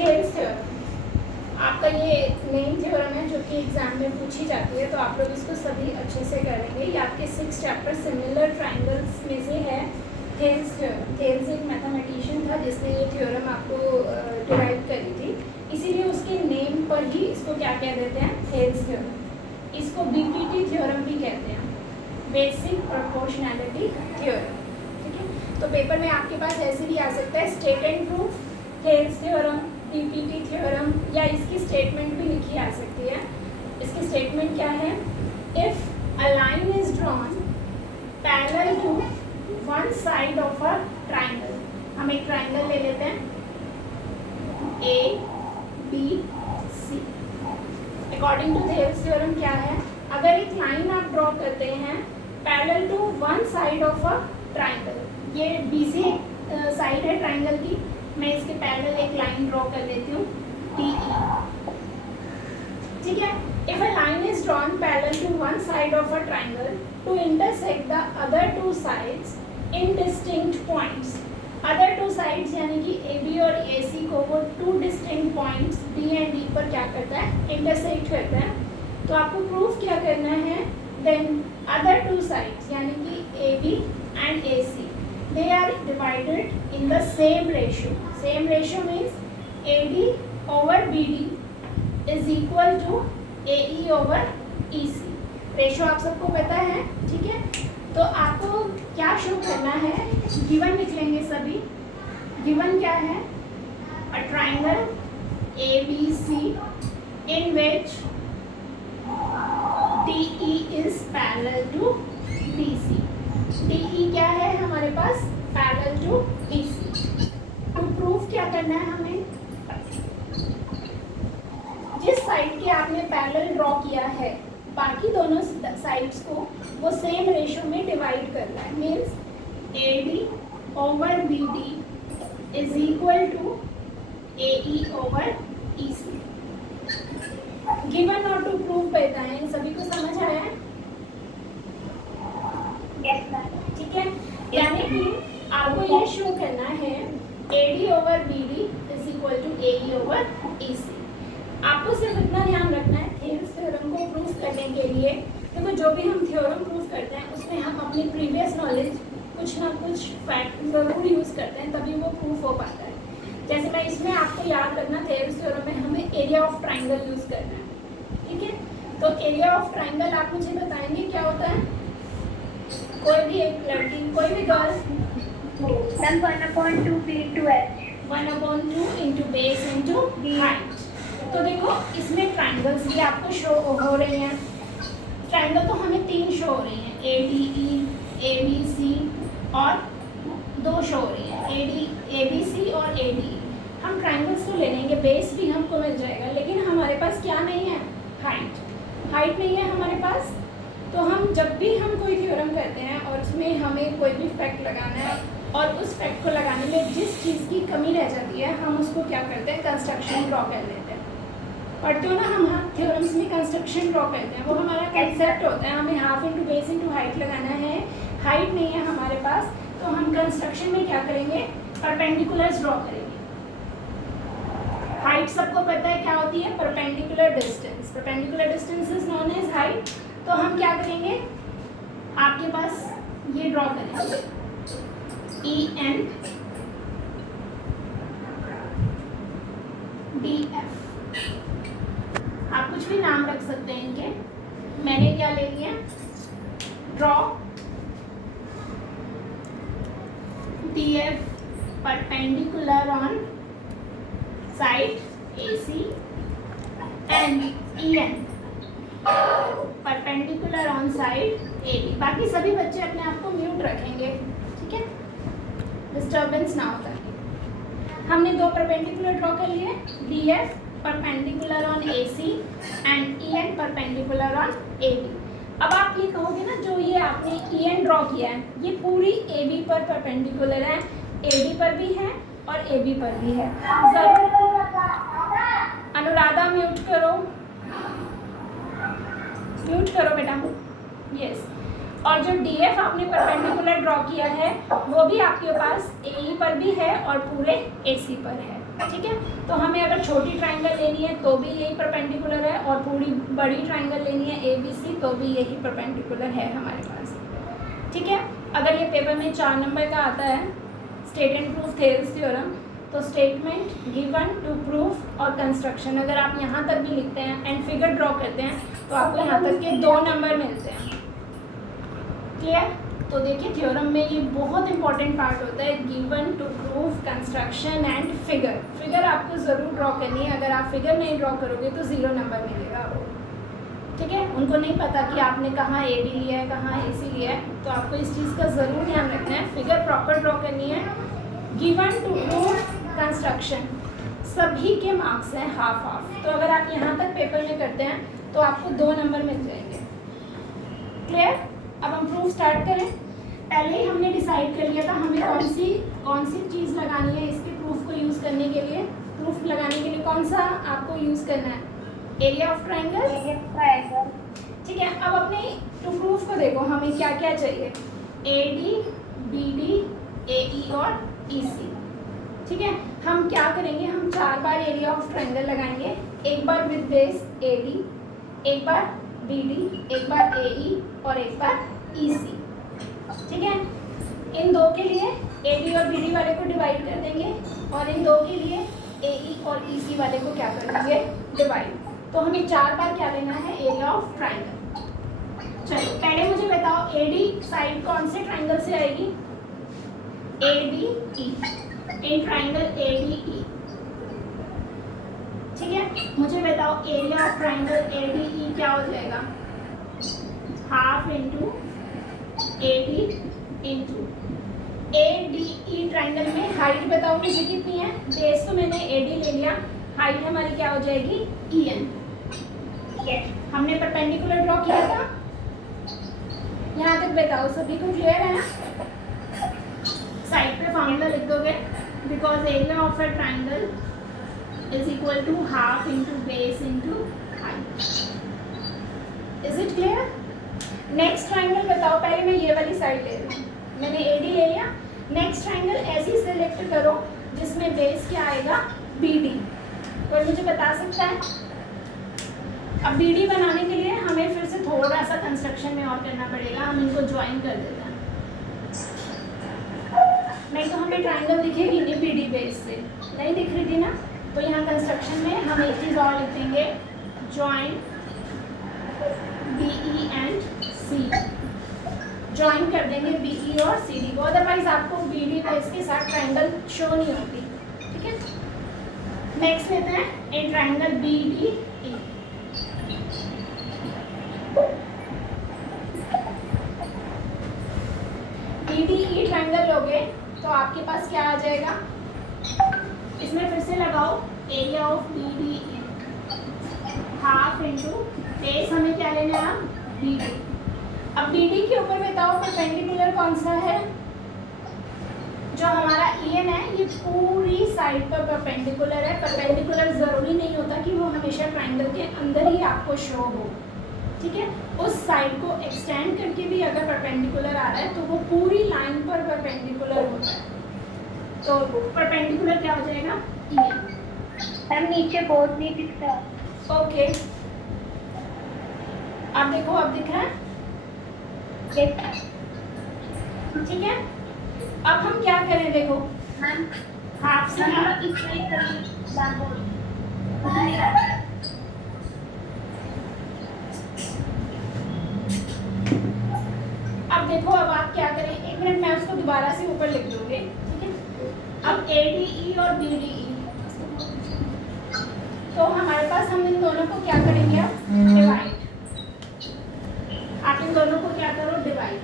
Thales theorem आपका ये main theorem है जो कि एग्जाम में पूछी जाती है, तो आप लोग इसको सभी अच्छे से करेंगे। ये आपके 6 चैप्टर सिमिलर ट्रायंगल्स में से है थेल्स थ्योरम। थेल्स एक मैथमेटिशियन था जिसने ये थ्योरम आपको डिराइव करी थी, इसीलिए उसके नेम पर ही इसको क्या कह देते हैं, थेल्स थ्योरम। इसको बीपीटी थ्योरम भी कहते हैं, बेसिक प्रोपोर्शनैलिटी थ्योरम। ठीक है, तो पेपर में आपके पास ऐसे भी आ सकता है state and proof, Thales theorem, BPT theorem, या इसकी स्टेटमेंट भी लिखी आ सकती है। इसकी स्टेटमेंट क्या है, if a line is drawn parallel to one side of a triangle. हम एक ट्राइंगल ले लेते हैं A B C. According to Thales theorem क्या है, अगर एक लाइन आप ड्रॉ करते हैं parallel to one side of a triangle, ये बी सी साइड है ट्राइंगल की, मैं इसके पैरेलल एक लाइन ड्रॉ कर लेती हूँ डी ई। ठीक है, if a line is drawn parallel to one side of a triangle to intersect the other two sides in distinct points. Other two sides यानी कि ए बी और A C को वो two distinct points B and D पर क्या करता है, intersect करता है। तो आपको प्रूफ क्या करना है, देन अदर टू साइड्स यानी कि A B and A C they are divided in the same ratio. Same ratio means AD over BD is equal to AE over EC. Ratio आप सबको पता है, ठीक है। तो आपको क्या शो करना है, गिवन लिख लेंगे सभी। गिवन क्या है, a triangle ABC in which DE is parallel to BC. DE क्या है हमारे पास, पैरेलल टू BC। तो प्रूफ क्या करना है हमें, जिस साइड के आपने पैरेलल ड्रॉ किया है बाकी दोनों साइड्स को वो सेम रेशो में डिवाइड करना है। Means AD over BD is equal to AE over EC। Given और टू प्रूफ बताएं, सभी को समझ आया है? ठीक है, यानी कि आपको ये शो करना है AD over BD is equal to AE over EC। आपको सिर्फ इतना ध्यान रखना है थेल्स थ्योरम को प्रूफ करने के लिए, देखो जो भी हम थ्योरम प्रूफ करते हैं उसमें हम अपनी प्रीवियस नॉलेज कुछ ना कुछ फैक्ट ज़रूर यूज़ करते हैं, तभी वो प्रूफ हो पाता है। जैसे मैं इसमें आपको याद रखना, थेल्स थ्योरम में हमें एरिया ऑफ ट्राइंगल यूज़ करना है, ठीक है। तो एरिया ऑफ ट्राइंगल आप मुझे बताएंगे क्या होता है, कोई भी एक लड़की, कोई भी girl, 1/2 B into H, 1/2 into base into height. तो देखो इसमें ट्राइंगल्स भी आपको शो हो रही हैं। ट्राइंगल तो हमें 3 शो हो रही हैं, ADE, ABC और 2 शो हो रही हैं, ABC और ADE। हम ट्राइंगल्स तो ले लेंगे, बेस भी हमको मिल जाएगा, लेकिन हमारे पास क्या नहीं है, हाइट नहीं है हमारे पास। तो हम जब भी हम कोई थ्योरम करते हैं और उसमें हमें कोई भी फैक्ट लगाना है और उस फैक्ट को लगाने में जिस चीज़ की कमी रह जाती है हम उसको क्या करते हैं, कंस्ट्रक्शन ड्रॉ कर लेते हैं। पढ़ते हो ना हम थ्योरम्स में कंस्ट्रक्शन ड्रॉ करते हैं, वो हमारा कंसेप्ट होता है, हमें half into base into height लगाना है, हाइट नहीं है हमारे पास, तो हम कंस्ट्रक्शन में क्या करेंगे, परपेंडिकुलर्स ड्रॉ करेंगे। हाइट सबको पता है क्या होती है, perpendicular distance. Perpendicular distance is known as height. तो हम क्या करेंगे, आपके पास ये ड्रॉ करेंगे EN DF। आप कुछ भी नाम रख सकते हैं इनके, मैंने क्या ले लिया, draw DF perpendicular on side AC and EN perpendicular on side AB। बाकी सभी बच्चे अपने आप को म्यूट रखेंगे, ठीक है, डिस्टर्बेंस ना होता है। हमने 2 परपेंडिकुलर ड्रॉ कर लिए, DF perpendicular on AC and EN perpendicular on AB। अब आप ये कहोगे ना, जो ये आपने EN ड्रॉ किया है ये पूरी AB पर परपेंडिकुलर है, AD पर भी है और AB पर भी है। जरूर अनुराधा म्यूट करो, म्यूट करो बेटा, यस। और जो DF आपने परपेंडिकुलर ड्रॉ किया है वो भी आपके पास AE पर भी है और पूरे AC पर है। ठीक है। तो हमें अगर छोटी ट्राइंगल लेनी है तो भी यही परपेंडिकुलर है, और पूरी बड़ी ट्राइंगल लेनी है ABC तो भी यही परपेंडिकुलर है हमारे पास। ठीक है। अगर ये पेपर में 4 नंबर का आता है state and proof Thales theorem, तो स्टेटमेंट, गिवन, टू प्रूफ और कंस्ट्रक्शन, अगर आप यहाँ तक भी लिखते हैं एंड फिगर ड्रॉ करते हैं तो आपको यहाँ तक के 2 नंबर मिलते हैं। क्लियर। तो देखिए थ्योरम में ये बहुत इंपॉर्टेंट पार्ट होता है, given, to proof, construction and figure. Figure आपको ज़रूर ड्रॉ करनी है, अगर आप फिगर नहीं ड्रॉ करोगे तो 0 नंबर मिलेगा आपको। ठीक है। उनको नहीं पता कि आपने कहाँ AD लिया है, कहाँ AC लिया है, तो आपको इस चीज़ का ज़रूर ध्यान रखना है, फिगर प्रॉपर ड्रॉ करनी है। गिवन, टू प्रूफ, कंस्ट्रक्शन सभी के मार्क्स हैं हाफ हाफ, तो अगर आप यहाँ तक पेपर में करते हैं तो आपको 2 नंबर मिल जाएंगे। क्लियर। अब हम प्रूफ स्टार्ट करें। पहले ही हमने डिसाइड कर लिया था हमें कौन सी चीज़ लगानी है इसके प्रूफ को यूज़ करने के लिए। प्रूफ लगाने के लिए कौन सा आपको यूज़ करना है, एरिया ऑफ ट्राइंगल। ठीक है। अब अपने टू प्रूफ को देखो, हमें क्या क्या चाहिए, AD, BD, AE और EC। ठीक है। हम क्या करेंगे, हम 4 बार एरिया ऑफ ट्राइंगल लगाएंगे, एक बार विद बेस AD, एक बार BD, एक बार AE और एक बार EC। ठीक है। इन 2 के लिए AD और BD वाले को डिवाइड कर देंगे, और इन 2 के लिए AE और EC वाले को क्या कर देंगे, डिवाइड। तो हमें 4 बार क्या लेना है, एरिया ऑफ ट्राइंगल। चलो पहले मुझे बताओ AD साइड कौन से ट्राइंगल से आएगी, ADE, इन ट्राइंगल ADE। ठीक है। मुझे बताओ एरिया ऑफ ट्राइंगल ADE क्या हो जाएगा, half into AD into ADE। Triangle में हाइट बताओ मुझे कितनी है, बेस तो मैंने AD ले लिया, हाइट हमारी क्या हो जाएगी, EN। हमने परपेंडिकुलर ड्रॉ किया था, यहाँ तक बताओ सभी को क्लियर है ना। साइड पे फॉर्मूला लिख दोगे, because area of a triangle is equal to half into base into height. Is it clear. Next triangle बताओ, पहले मैं ये वाली साइड ले रही हूँ, मैंने AD ले लिया। नेक्स्ट ट्राइंगल ऐसी सेलेक्ट करो जिसमें बेस क्या आएगा, BD। कोई मुझे बता सकता है। अब BD बनाने के लिए हमें फिर से थोड़ा सा कंस्ट्रक्शन में और करना पड़ेगा, हम इनको ज्वाइन कर देते हैं, नहीं तो हमें ट्राइंगल दिखेगी नहीं BD बेस से, नहीं दिख रही थी ना। तो यहाँ कंस्ट्रक्शन में हम एक चीज़ और लिख देंगे, join BE and C। Join कर देंगे BE और CD को, अदरवाइज आपको BD बेस के साथ ट्राइंगल शो नहीं होती। ठीक है। नेक्स्ट लेते हैं ए ट्राइंगल BDE। BDE ट्राइंगल लोगे तो आपके पास क्या आ जाएगा, इसमें फिर से लगाओ area of BDE, half into base हमें क्या लेना है, BD। अब BD के ऊपर बताओ परपेंडिकुलर कौन सा है, जो हमारा EN है ये पूरी साइड पर परपेंडिकुलर है। परपेंडिकुलर ज़रूरी नहीं होता कि वो हमेशा ट्राइंगल के अंदर ही आपको शो हो। ठीक है। उस साइड को एक्सटेंड करके भी अगर परपेंडिकुलर आ रहा है तो वो पूरी लाइन पर परपेंडिकुलर होता है, तो परपेंडिकुलर क्या हो जाएगा, EN। मैम नीचे बोर्ड नहीं दिखता। ओके। अब देखो, अब दिख रहा है। ठीक है। अब हम क्या करें, देखो मैम हाफ से हाफ, अब देखो अब आप क्या करें, 1 मिनट मैं उसको दोबारा से ऊपर लिख दूंगी। ठीक है। अब ADE और BDE, तो हमारे पास हम इन दोनों को क्या करेंगे, अब डिवाइड। आप इन दोनों को क्या करो, डिवाइड।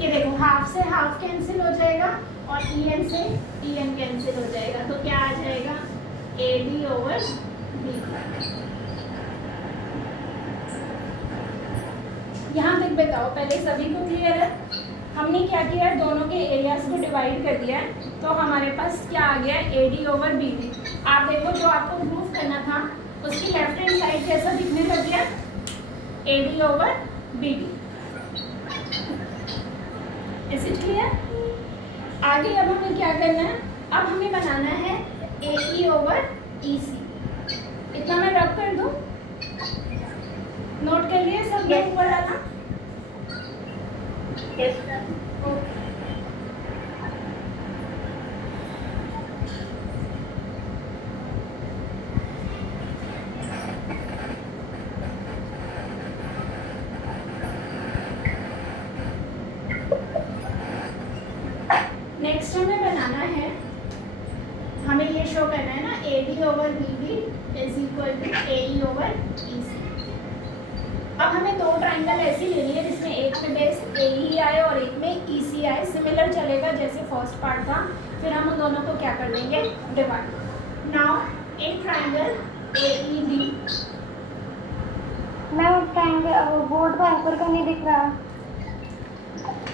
ये देखो हाफ से हाफ कैंसिल हो जाएगा और EN से EN कैंसिल हो जाएगा, तो क्या आ जाएगा, AD ओवर BD। यहाँ तक बताओ, पहले सभी को क्लियर है। हमने क्या किया है, दोनों के एरियाज को डिवाइड कर दिया है, तो हमारे पास क्या आ गया, AD ओवर BD। आप देखो जो आपको प्रूफ करना था उसकी लेफ्ट हैंड साइड कैसा दिखने लग गया, AD over BD। Is it clear? आगे अब हमें क्या करना है, अब हमें बनाना है AE ओवर EC। इतना मैं रब कर दूं, नोट कर लिए सब लोग ऊपर आना। ओके, नेक्स्ट हमें बनाना है, हमें ये शो करना है ना AD over BD is equal to AE over EC। अब हमें दो ट्राइंगल ऐसी लेनी है जिसमें एक पे बेस AE आए और एक में EC आए, सिमिलर चलेगा जैसे फर्स्ट पार्ट था। फिर हम उन दोनों को क्या कर देंगे, divide. Now in triangle AED, ma'am triangle board का ऊपर का नहीं दिख रहा।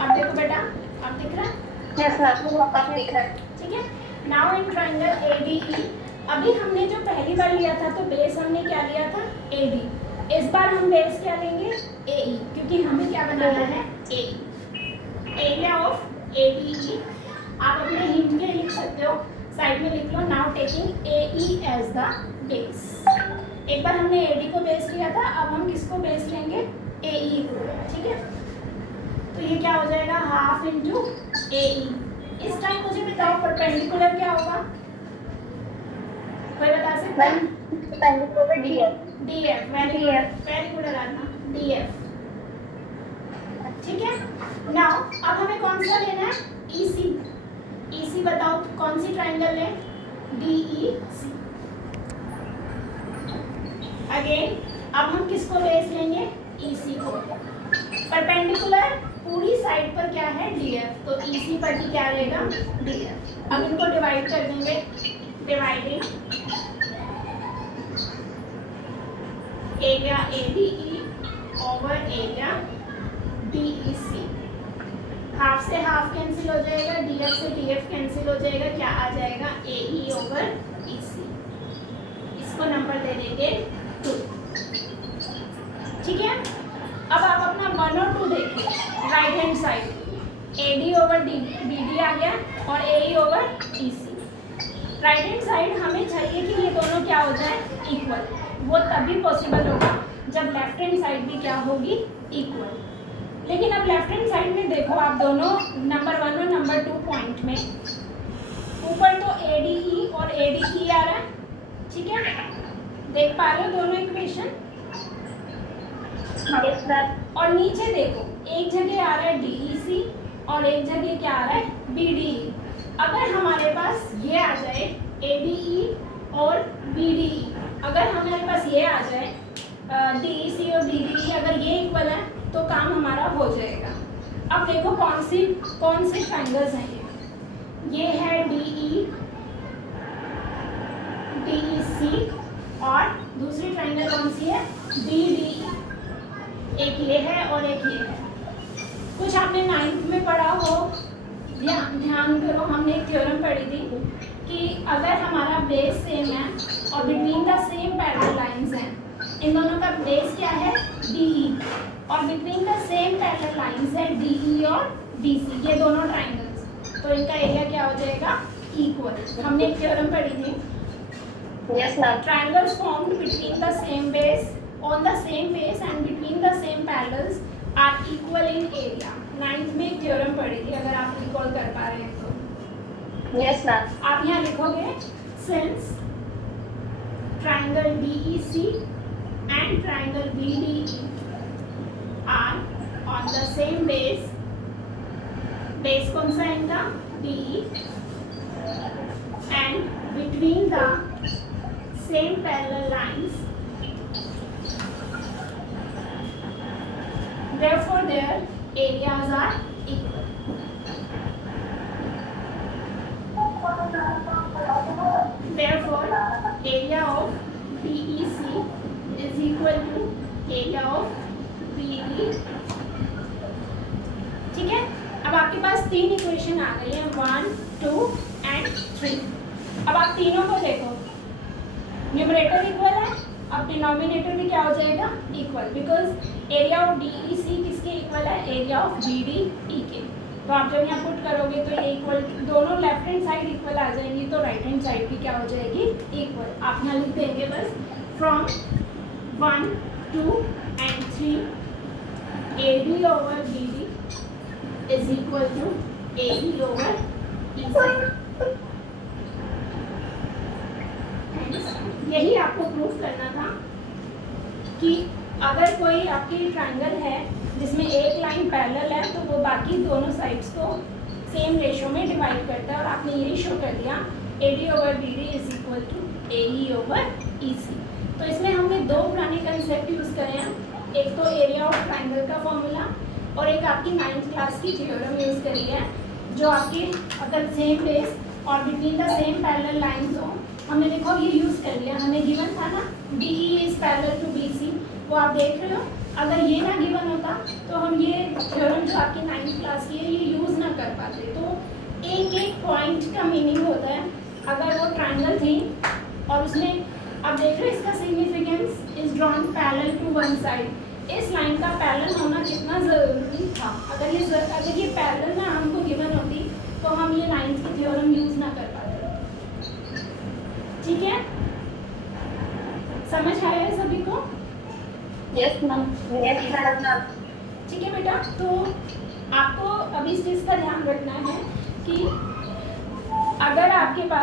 अब देखो बेटा, अब दिख रहा है? यस मैम, अब दिख रहा है। ठीक है। नाउ इन ट्राइंगल ADE, अभी हमने जो पहली बार लिया था तो बेस हमने क्या लिया था, AD। इस बार हम बेस क्या लेंगे, AE, क्योंकि हमें क्या बनाना है, AE। एरिया ऑफ ADE आप अपने हिंट के लिख सकते हो, साइड में लिख लो। Now taking AE as the base. एक बार हमने AD को बेस लिया था, अब हम किसको बेस लेंगे, AE को। ठीक है, तो ये क्या हो जाएगा, हाफ इंटू AE। इस टाइम मुझे बताओ परपेंडिकुलर क्या होगा, कोई बता सकता है? Perpendicular DF। DF, very good Aradhana, DF। ठीक है। नाउ अब हमें कौन सा लेना है, EC। EC बताओ कौन सी ट्राइंगल है, DEC। अगेन अब हम किसको बेस लेंगे, EC को। परपेंडिकुलर पूरी साइड पर क्या है, DF, तो EC पर भी क्या रहेगा, DF। अब इनको डिवाइड कर देंगे, dividing area ADE over area DEC। Half से हाफ कैंसिल हो जाएगा, DF से DF कैंसिल हो जाएगा, क्या आ जाएगा, AE ओवर EC। इसको नंबर दे देंगे 2। ठीक है। अब आप अपना 1 और 2 देखिए, right hand side AD over BD आ गया और AE over EC। Right hand side हमें चाहिए कि ये दोनों क्या हो जाए, इक्वल। वो तभी पॉसिबल होगा जब लेफ्ट हैंड साइड भी क्या होगी, इक्वल। लेकिन अब लेफ्ट हैंड साइड में देखो आप दोनों नंबर 1 और नंबर 2 पॉइंट में ऊपर तो ADE और ADE आ रहा है। ठीक है, देख पा रहे हो दोनों इक्वेशन? और नीचे देखो एक जगह आ रहा है DEC और एक जगह क्या आ रहा है, BDE। अगर हमारे पास ये आ जाए ADE और BDE, अगर हमारे पास ये आ जाए DEC और BDE, अगर ये इक्वल है तो काम हमारा हो जाएगा। अब देखो कौन सी ट्राइंगल्स हैं ये है DE, DEC और दूसरी ट्राइंगल कौन सी है, BDE। एक ये है और एक ये है। कुछ आपने 9th में पढ़ा हो, ध्यान करो, हमने एक थ्योरम पढ़ी थी कि अगर हमारा बेस सेम है और between the same parallel lines हैं, इन दोनों का बेस क्या है, DE, और between the same parallel lines है DE और DC, ये दोनों ट्राइंगल्स, तो इनका एरिया क्या हो जाएगा, इक्वल। हमने एक थ्योरम पढ़ी थी, yes ma'am. triangles formed between the same base on the same base and between the same parallels are equal in area। 9th में एक थ्योरम पढ़ी थी, अगर आप रिकॉल कर पा रहे हैं तो। Yes ma'am. आप यहाँ लिखोगे since triangle DEC and triangle BDE are on the same base, base कौन सा है इनका, DE, and between the same parallel lines, therefore their areas are equal। Therefore area of DEC is equal to area of BD। ठीक है, अब आपके पास 3 equation आ गई हैं, 1, 2 and 3। अब आप तीनों को देखो, न्यूमरेटर इक्वल है, अब डिनोमिनेटर भी क्या हो जाएगा, equal, because area of DEC किसके इक्वल है, एरिया ऑफ BDE के। तो आप जब यहाँ पुट करोगे तो ये इक्वल, दोनों लेफ्ट हैंड साइड इक्वल आ जाएंगी, तो राइट हैंड साइड भी क्या हो जाएगी, इक्वल। आप यहाँ लिख देंगे बस from 1, 2 and 3 AD over BD is equal to AE over EC। यही आपको प्रूफ करना था कि अगर कोई आपकी ट्रायंगल है जिसमें एक लाइन पैरेलल है तो वो बाकी दोनों साइड्स को सेम रेशो में डिवाइड करता है, और आपने यही शो कर दिया AD over BD is equal to AE over EC। तो इसमें हमने दो पुराने कंसेप्ट यूज़ करे हैं, एक तो एरिया ऑफ ट्रायंगल का फॉर्मूला और एक आपकी 9th क्लास की थ्योरम यूज़ करी है, जो आपकी अगर सेम बेस और between the same parallel lines हो, हमने देखो ये यूज़ कर लिया। हमें गिवन था ना DE is parallel to BC, वो आप देख रहे हो। अगर ये ना गिवन होता तो हम ये थ्योरम जो आपकी 9th क्लास की है ये यूज़ ना कर पाते। तो एक एक पॉइंट का मीनिंग होता है। अगर वो ट्रायंगल थी और उसमें, अब देख रहे हो इसका significance is drawn parallel to one side, इस लाइन का पैरेलल होना कितना ज़रूरी था। अगर ये पैरेलल ना हमको गिवन होती तो हम ये 9th की थ्योरम यूज़ ना कर पाते। ठीक है, समझ आया है सभी को? Yes ma'am. Yes ma'am. ठीक है बेटा, तो आपको अभी इस चीज़ का ध्यान रखना है कि अगर आपके पास